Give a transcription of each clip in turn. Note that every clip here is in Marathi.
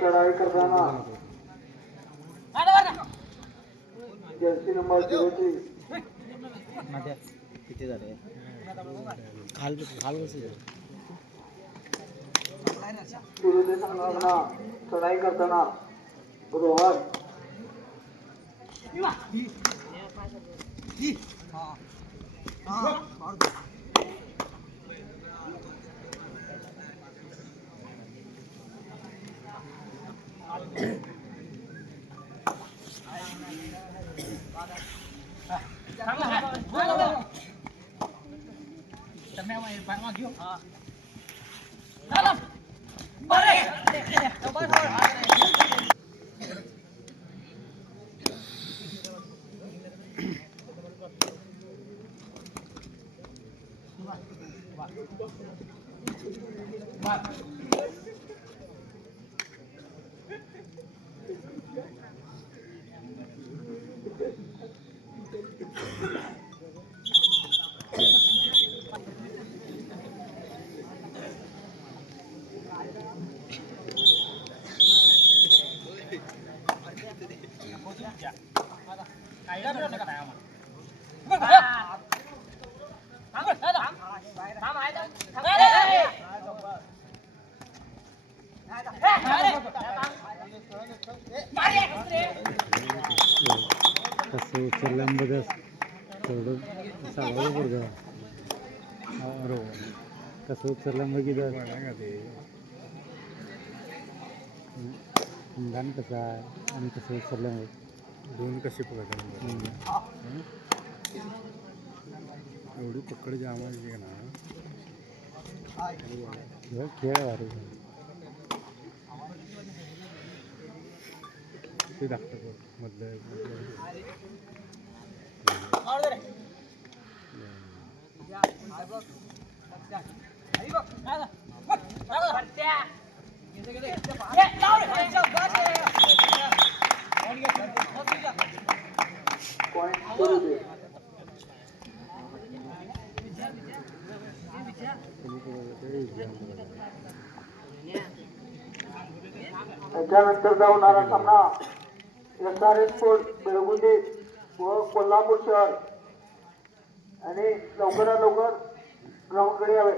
चढ़ाई करताना जर्सी नंबर 03 किती झाले खाल बसले सुरूचे संघटना चढाई करताना रोहन कसं उचललं बघ थोडं सांगा बरं बरोबर कसं उचललं बघितलं गाणं कसं आहे आणि कसं उचललं दोन कसे पकडतात एवढी पकड जामायची का ना खेळ वारी ते दाखवतो मधलं त्याच्यानंतरचा होणारा सामना SRS स्पोर्ट बेळगुंडी व कोल्हापूर शहर आणि लवकरात लवकर ग्राउंडकडे यावे.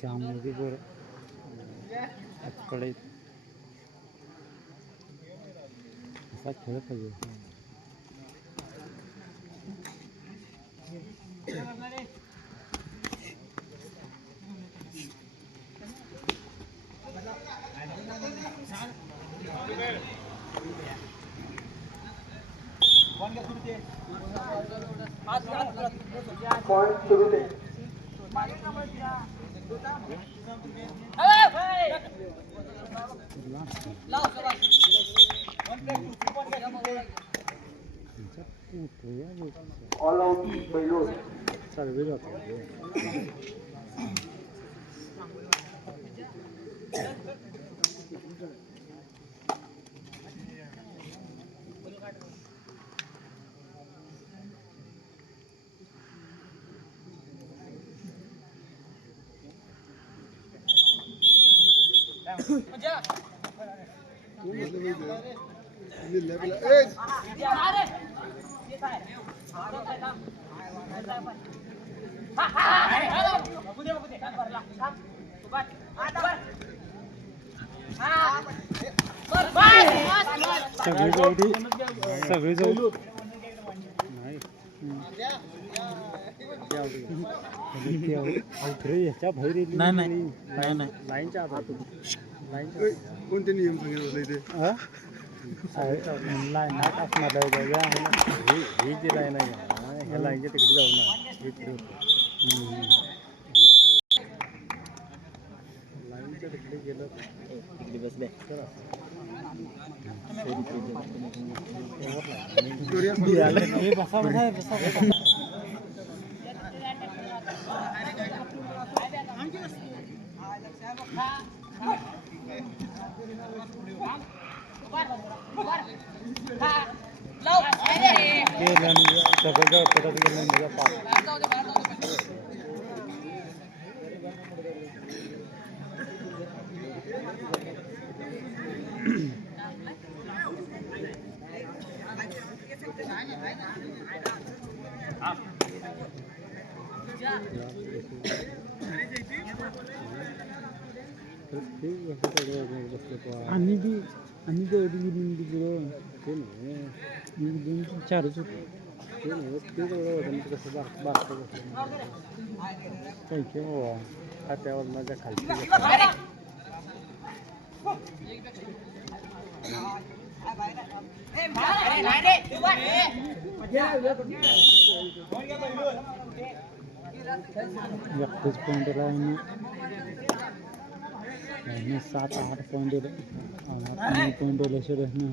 शामजीपूर कडे असा खेळ पाहिजे. पॉइंट सुरू दे. ऑल आउट बेलूर सर्वे जातो सगळी जाऊ सगळी जाऊ नाही ह्याच्या बाहेर नाही लाईनच्या आत कोणते नियम सांगितलं इथे लाईन नाही असणार ही जी लाईन आहे ह्या लाईनच्या तिकडे जाऊ ना इकडे लाईनच्या तिकडे गेलं तिकडे बसले सगळं परत गेलं आणि दोन चारच होते कसं बारकं थँक्यू बाबा खात्यावर माझ्या खालची एकच पॉईंट आहे 7-8 पॉईंट पॉईंट लक्षात आहे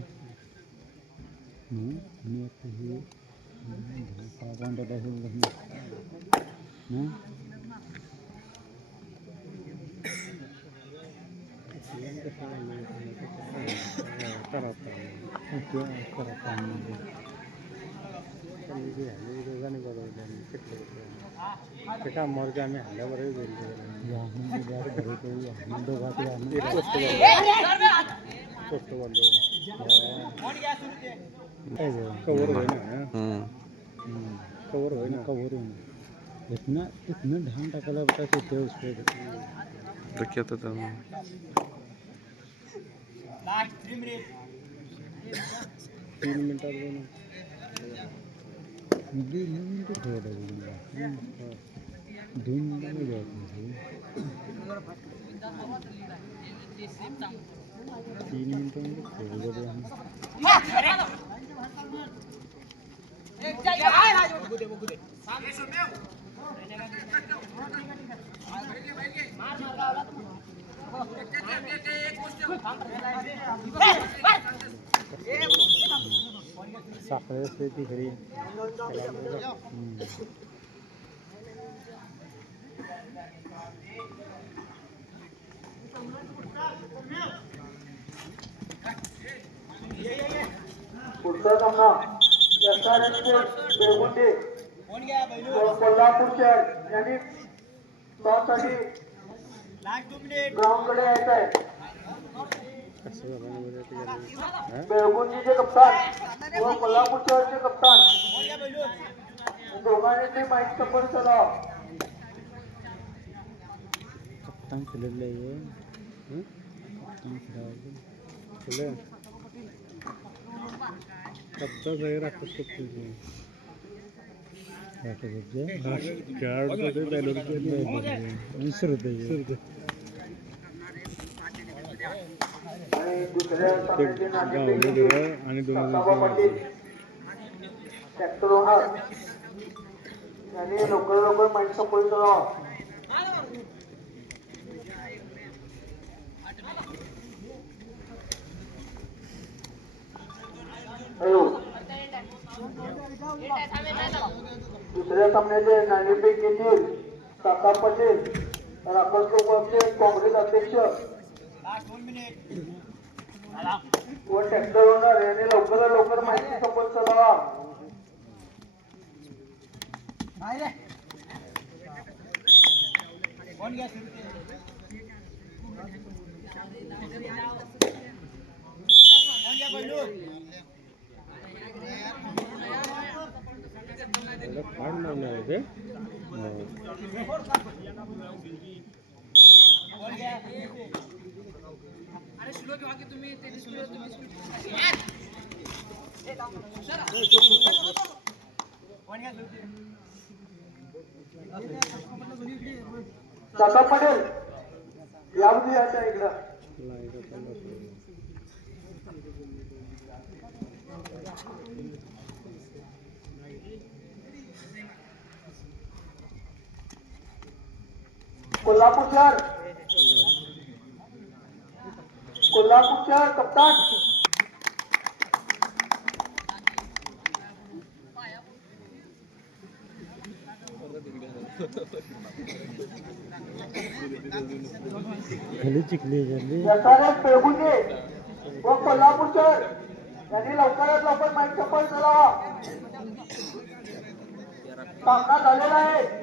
कामावरती आम्ही हल्ल्यावर कवर होईना कवर इतना ध्यान टाकायला बघायचं ते उसपे रखिए तो 3 मिनटात 2 मिनिटं ठेवायला 2 मिनिटं साखळी असते ती घरी पुढचा सामना बेळगुंडे कोल्हापूर शहर यांनी टॉससाठी ग्राउंडकडे यायचं आहे. बेळगुंडीचे कप्तान व कोल्हापूर शहरचे कप्तान दोघांनी ते माईक सपोर्ट केला. कप्तान खेळलेलं आहे कप्तान खेळायचं कप्तान जाहीर राखत आणि ट्रॅक्टर ओनर यांनी लवकर माईक सपोर्ट केला. दुसऱ्या सामन्याचे नाणेफेक घेतील काका पटेल राखोलचे काँग्रेस अध्यक्ष व ट्रॅक्टर ओनर यांनी लवकर माहिती सपोर्ट चालवा. अरे स्लो की तुम्ही काका पटेल यावधी याच्या इकडं कोल्हापूर शहर कप्तान खाली चिखली झाली SRS पेगुंजे व कोल्हापूर शहर यांनी लवकरात लवकर माईक चप्पल चलावा सामना झालेला आहे.